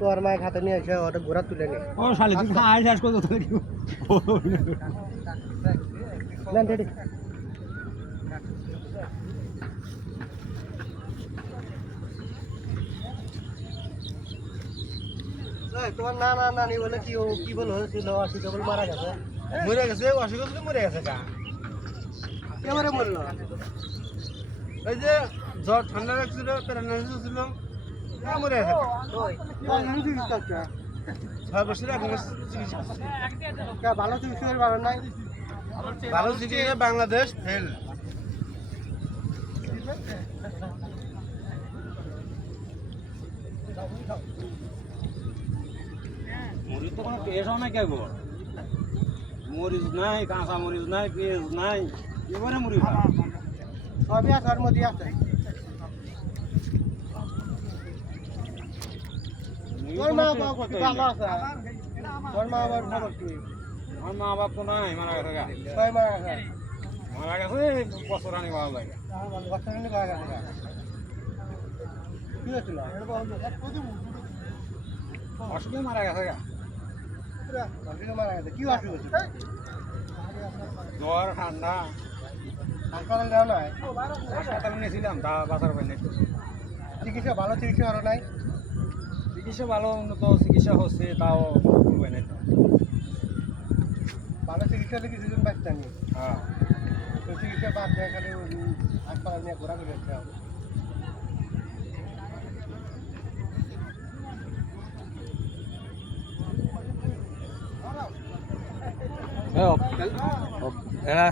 তোর মায়ের হাতে নিয়ে এসে ওটা ঘোরা তুলে নে ও শালি তুই খাই শেষ করে তো কি নেন রেডি তোমার না না নানি বলে কি বল হয়েছিল অসুখ বলে মারা গেছে মরে গেছে অসুখ হয়েছিল মরে গেছে কা এবারে মরলো এই যে জ্বর ঠান্ডা লাগছিল প্যারালাইসিস ছিল মরে গেছে ছয় বছর আগে ভালো চিকিৎসা পাবেন নাই ভালো চিকিৎসা বাংলাদেশ ফেল মরিচ তো কোনো পেঁয়াজও নাই কে গো মরিচ নাই কাঁচা মরিচ নাই পেঁয়াজ নাই এবারে মরিচ সবই আছে ওর মধ্যে আছে তোর মা বাবা ভালো আছে তোর মা বাবার খবর কি আমার মা বাপ তো নাই মারা গেছে গা কয় মারা গেছে মারা গেছে বছর আনি ভালো লাগে বছর নিয়ে মারা গেছে কি হয়েছিল অসুখে মারা গেছে গা মারা গেছে কি অসুখ হয়েছিল জ্বর ঠান্ডা হাসপাতাল যাও নাই হাসপাতালে নিয়েছিলাম তা বাঁচার পাই নাই চিকিৎসা ভালো চিকিৎসা আরো নাই চিকিৎসা ভালো উন্নত চিকিৎসা হচ্ছে তাও পাই নাই ভালো চিকিৎসা হলে কিছুদিন বাঁচতে নি হ্যাঁ তো চিকিৎসা বাদ দেয় খালি হাসপাতাল নিয়ে ঘোরাঘুরি হচ্ছে এরা